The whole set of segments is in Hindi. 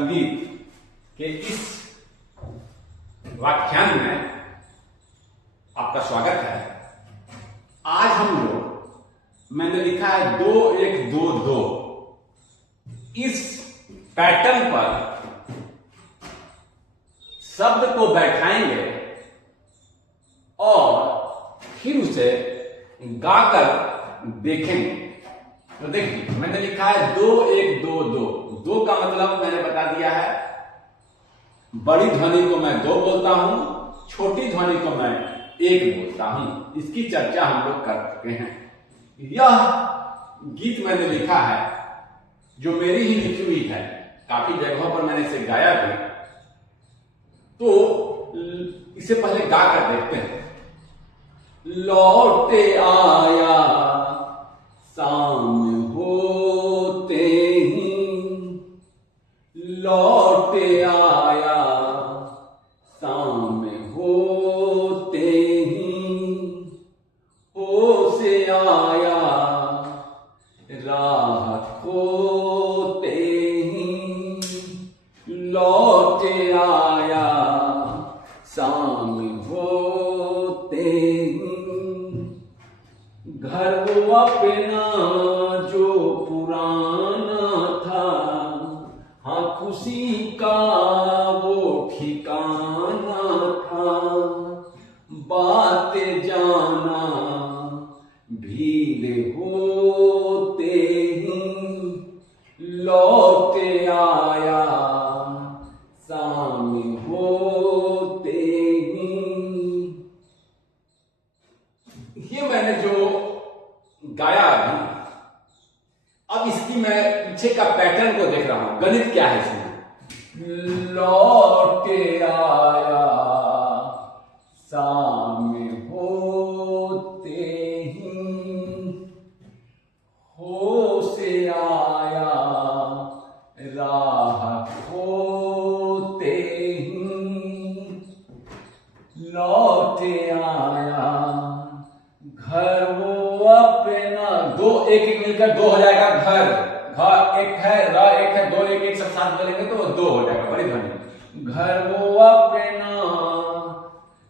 संगीत के इस व्याख्यान में आपका स्वागत है। आज हम लोग मैंने लिखा है 2 1 2 2 इस पैटर्न पर शब्द को बैठाएंगे और फिर उसे गाकर देखेंगे। तो देखिए मैंने लिखा है 2 1 2 2। 2 का मतलब मैंने बता दिया है, बड़ी ध्वनि को मैं 2 बोलता हूं, छोटी ध्वनि को मैं 1 बोलता हूं। इसकी चर्चा हम लोग कर चुके हैं। यह गीत मैंने लिखा है जो मेरी ही लिखी हुई है, काफी जगहों पर मैंने इसे गाया भी। तो इसे पहले गा कर देखते हैं। लौटे आया शाम होते ही, लौटे आया शाम होते ही, हो से आया राह खोते ही, लौटे आया शाम होते ही। घर वो अपना जो पुराना था, हाँ खुशी का वो ठिकाना था। बातें जाना भीड़ होते ही, लौटे आया शाम होते ही। ये मैंने जो गाया अभी, अब इसकी मैं पीछे का पैटर्न को देख रहा हूं, गणित क्या है इसमें। लौटे आया शाम होते ही, हो से आया राह खोते ही, लौटे आया घर वो अपना। 2 1 1 मिलकर 2 हो जाएगा घर। घर एक है, र एक है, 2 1 1 सब साथ बोलेंगे तो 2 हो जाएगा, बड़ी ध्वनि। घर वो अपना,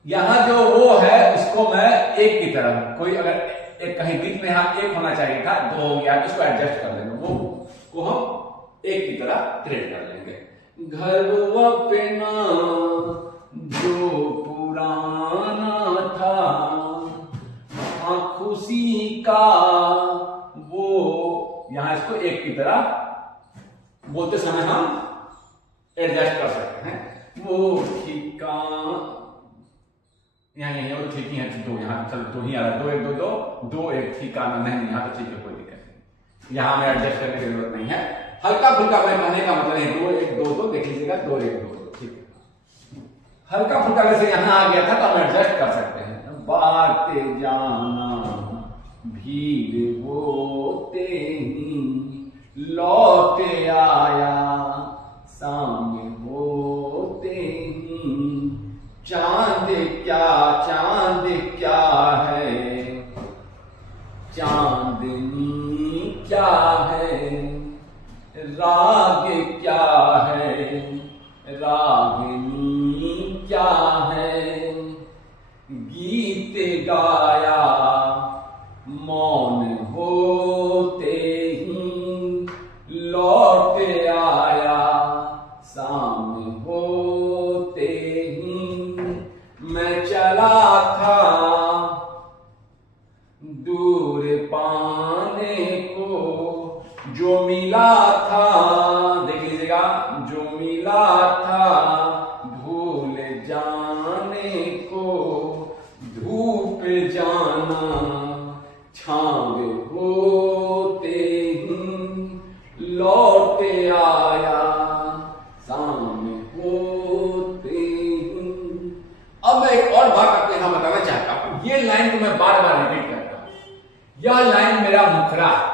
यहां जो वो है उसको मैं 1 की तरफ, कोई अगर एक कहीं बीच में यहां 1 होना चाहिए था, 2 हो गया, इसको एडजस्ट कर देंगे, वो को हम 1 की तरह क्रिएट कर लेंगे। घर वो अपना जो पुराना था, खुशी का वो, यहां इसको 1 की तरह बोलते समय हम एडजस्ट कर सकते हैं। वो ठिकाना, यहाँ नहीं है, वो ठीक ही है, 2 यहाँ चल 2 ही आ रहा है। 2 1 2 2 2 1 ठिकाना नहीं, यहाँ तो ठीक है, कोई दिक्कत नहीं, यहाँ हमें एडजस्ट करने की जरूरत नहीं है। हल्का फुल्का मैं कहने का मतलब है 2 1 2 2 देख लीजिएगा, 2 1 2 2 ठीक है। हल्का फुल्का वैसे यहाँ आ गया था तो हम एडजस्ट कर सकते हैं। बातें जाना भीड़ होते ही, लौटे आया शाम होते ही। चांद क्या है, चांदनी क्या है, राग क्या है, रागनी क्या है। गीत गाया मौन होते ही, लौटे आया शाम होते ही। मैं चला था दूर पाने को, जो मिला था, देख लीजिएगा, जो मिला था भूल जाने को। धूप जाना छाव होते ही, लौटे आया शाम होते ही। अब मैं एक और बात आपको यहां बताना चाहता हूं। ये लाइन को मैं बार बार रिपीट करता हूं। यह लाइन मेरा मुखरा है,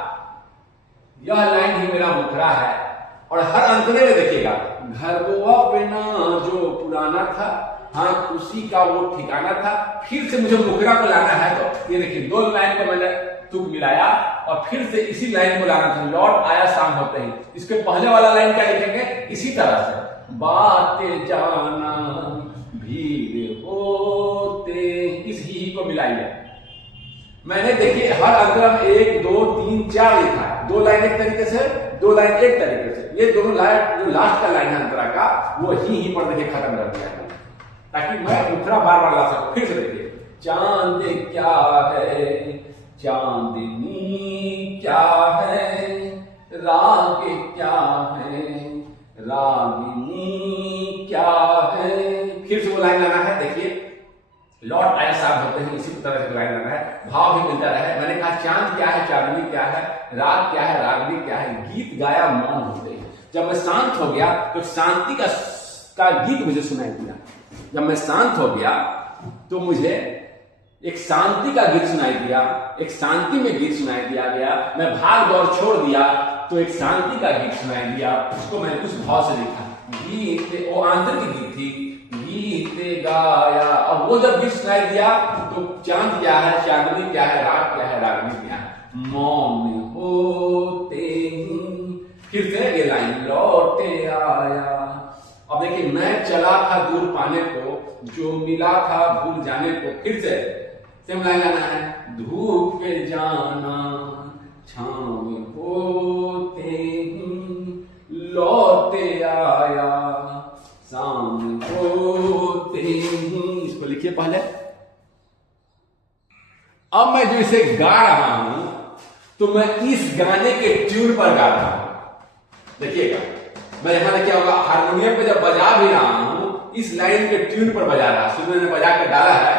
यह लाइन ही मेरा मुखरा है। और हर अंतरे में देखिएगा, घर वो अपना जो पुराना था, हाँ खुशी का वो ठिकाना था। फिर से मुझे मुखरा को लाना है, तो ये देखिए 2 लाइन को मैंने तुक मिलाया और फिर से इसी लाइन को लाना था, लौट आया शाम होते ही। इसके पहले वाला लाइन क्या लिखेंगे, इसी तरह से, बातें जाना भीड़ होते, इस ही को मिलाइए। मैंने देखिए हर अंतरा में 1 2 3 4 लिखा है, 2 लाइन एक तरीके से, 2 लाइन एक तरीके से। ये दोनों लाइन जो लास्ट का लाइन है अंतरा का, वो ही पर देखिए खत्म कर दिया है, ताकि मैं दूसरा बार बार ला सकूं। फिर से देखिए, चांद क्या है, चांदनी क्या है, राग क्या है, रागिनी क्या है। फिर से वो लाइन लाना है। देखिए लौट आया साहब होते हैं, इसी तरह से लाइन लाना है, भाव भी मिलता रहे। मैंने कहा चांद क्या है, चांदनी क्या है, राग क्या है, रागनी क्या है। गीत गाया मौन होते हैं। जब मैं शांत हो गया तो शांति का गीत मुझे सुनाई दिया। जब मैं शांत हो गया तो मुझे एक शांति का गीत सुनाई दिया, एक शांति में गीत सुनाई दिया गया। मैं भाग दौड़ छोड़ दिया तो एक शांति का गीत सुनाई दिया। उसको मैंने उस भाव से लिखा। गीत वो आंतरिक गीत थी, गीत गाया। अब वो जब गीत सुनाई दिया तो चांद क्या है, चांदनी क्या है, राग क्या है, रागनी क्या है, मौन होते ही। फिर से ये लाइन, लौटे आया। अब देखिए, मैं चला था दूर पाने को, जो मिला था भूल जाने को। फिर से सेम लाइन लाना है, धूप पे जाना छाँव होते ही, लौटे आया शाम होते ही। इसको लिखिए पहले। अब मैं जो इसे गा रहा हूं तो मैं इस गाने के ट्यून पर गा रहा हूं। देखिएगा, मैं यहां क्या होगा, हारमोनियम पे जब बजा भी रहा हूं, इस लाइन के ट्यून पर बजा रहा। शुरू में बजा कर डाला है,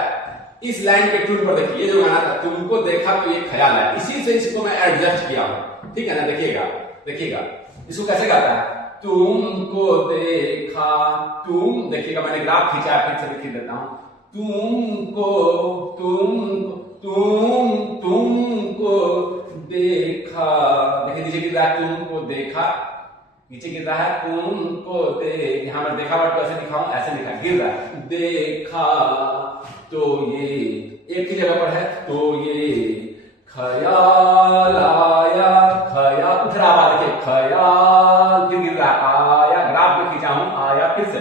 इस लाइन के ट्यून पर। देखिए जो गाना था, तुमको देखा तो ये ख्याल है, इसी से इसको मैं एडजस्ट किया हूं। ठीक है ना, देखिएगा देखिएगा इसको कैसे गाता है। तुमको देखा, तुम, देखिएगा मैंने ग्राफ खींचा, फिर से लिख देता हूं। तुमको, तुमको देखा। देखिए नीचे गिर रहा है, तुमको देखा, नीचे गिर रहा है, तुमको देख। यहां मैं देखा वर्ड कैसे दिखाऊं, ऐसे लिखा, गिर रहा है। देखा तो ये एक ही जगह पर है, तो ये ख्याल आया, ख्याल उठ रहा है, देखिए ख्याल, फिर गिर रहा, आया, ग्राफ में खींचा हूं, आया। फिर से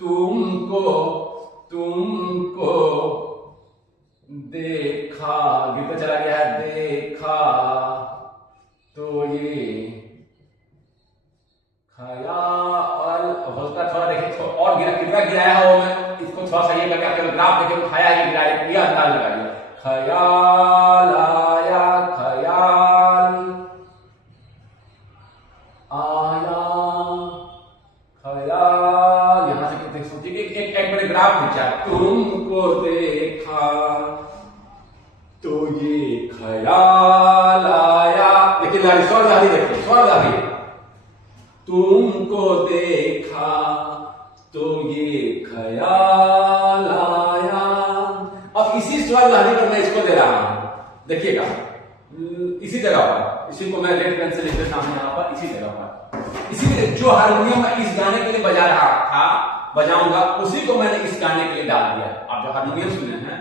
तुमको देखा, गिरता चला गया है, देखा तो ये ख्याल होता। थोड़ा देखिए और गिरा, कितना गिराया है वो, मैं इसको थोड़ा सा ये करके आपके ग्राफ देखिए, उठाया है, गिराया, ये अंदाज लगाइए। ख्याल आया, ख्याल आया, ख्याल। यहां से सोचिए कि एक मैंने ग्राफ खींचा, तुमको देखा तो ये ख्याल आया। देखिए लाइन स्वर लहरी, देखिए स्वर लहरी। तुमको देखा तो ये ख्याल आया। अब इसी स्वर लहरी पर मैं इसको दे रहा हूं, देखिएगा इसी जगह पर, इसी को मैं रेड पेन से लिख देता हूं यहां पर, इसी जगह पर। इसीलिए जो हारमोनियम मैं इस गाने के लिए बजा रहा था, बजाऊंगा, उसी को मैंने इस गाने के लिए डाल दिया। आप जो हारमोनियम सुने हैं,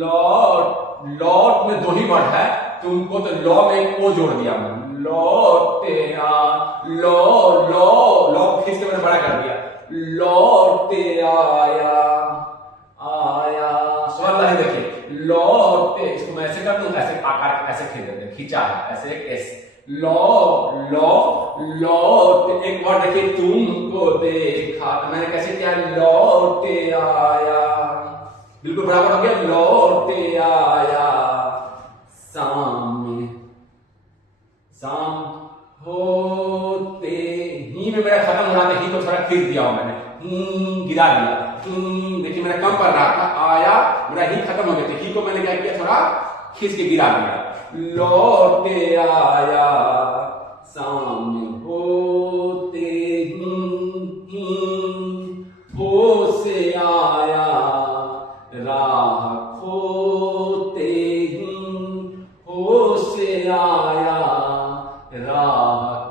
लौट, लौट में 2 ही वर्ड है, तुमको तो लौ में ओ जोड़ दिया मैं, लौटे आ, लौ खींच के मैंने बड़ा कर दिया, लौटे आया, आया स्वर लहरी। देखिए लौटे, इसको मैं ऐसे कर दूं, ऐसे आकार ऐसे खींच देते, खींचा है ऐसे, ऐसे लौ लौट। एक बार देखिए, तुमको देखा तो मैंने कैसे किया, लौटे आया, बिल्कुल बराबर हो गया, लौटे आया सामने, शाम होते ही में मेरा खत्म हो रहा था, ही तो थोड़ा खींच दिया मैंने, गिरा दिया। देखिए मेरा कम पड़ रहा था, आया, मेरा ही खत्म हो गया था, ही को मैंने क्या किया, थोड़ा खींच के गिरा दिया। लौटे आया सामने होते ही, हो से आया राह खोते ही, हो से आया राह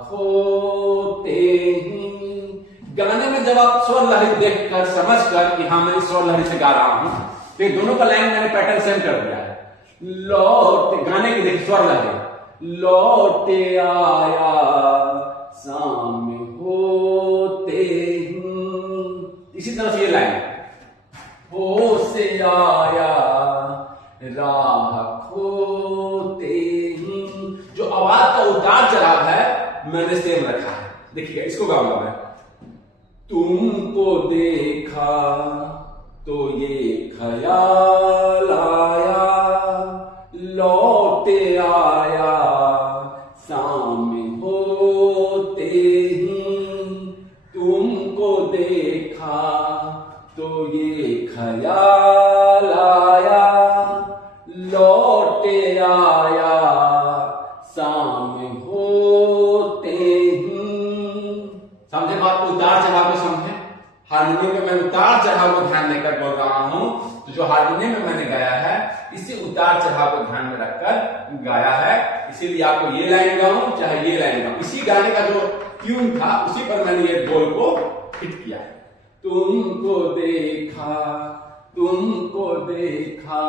खोते ही। गाने में जब आप स्वर लहरी देखकर, समझकर कि हाँ मैं इस स्वर लहरी से गा रहा हूं, तो दोनों का लाइन मैंने पैटर्न सेम कर दिया है। लौट, गाने की देखिए स्वर लहरी, लौटे आया शाम होते ही। इसी तरह से ये लाइन, हो से आया राह खोते ही। जो आवाज का उतार चढ़ाव है मैंने सेम रखा है। देखिए इसको गाऊंगा मैं। तुमको देखा तो ये ख्याल आया, लौटे आया सामने होते ही। तुमको देखा तो ये ख्याल आया, लौटे आया सामने होते ही। समझे बात को? उतार चढ़ाव को समझे। हारमोनियम में मैं उतार चढ़ाव को ध्यान देकर बोल रहा हूं, तो जो हारमोनियम में मैंने गाया है इसी उतार चढ़ाव को ध्यान में रखकर गाया है। इसीलिए आपको ये लाइन गाऊं चाहे ये लाइन गाऊं, इसी गाने का जो ट्यून था उसी पर मैंने ये बोल को हिट किया है। तुमको देखा, तुमको देखा,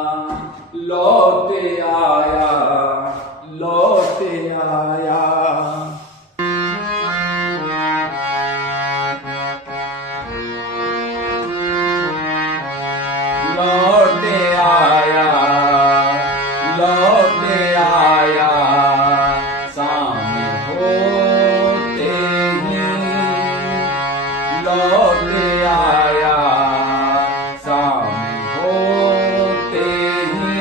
लौटे आया, लौटे आया। लौटे आया, लौटे आया सामने होते ही। लौटे आया सामने होते ही।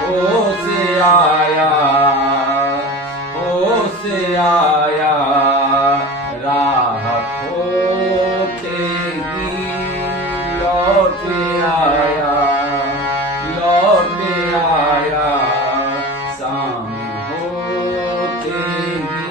हो से आया, हो से आया राह खोते ही। लौटे आया, लौटे आया सामने होते ही।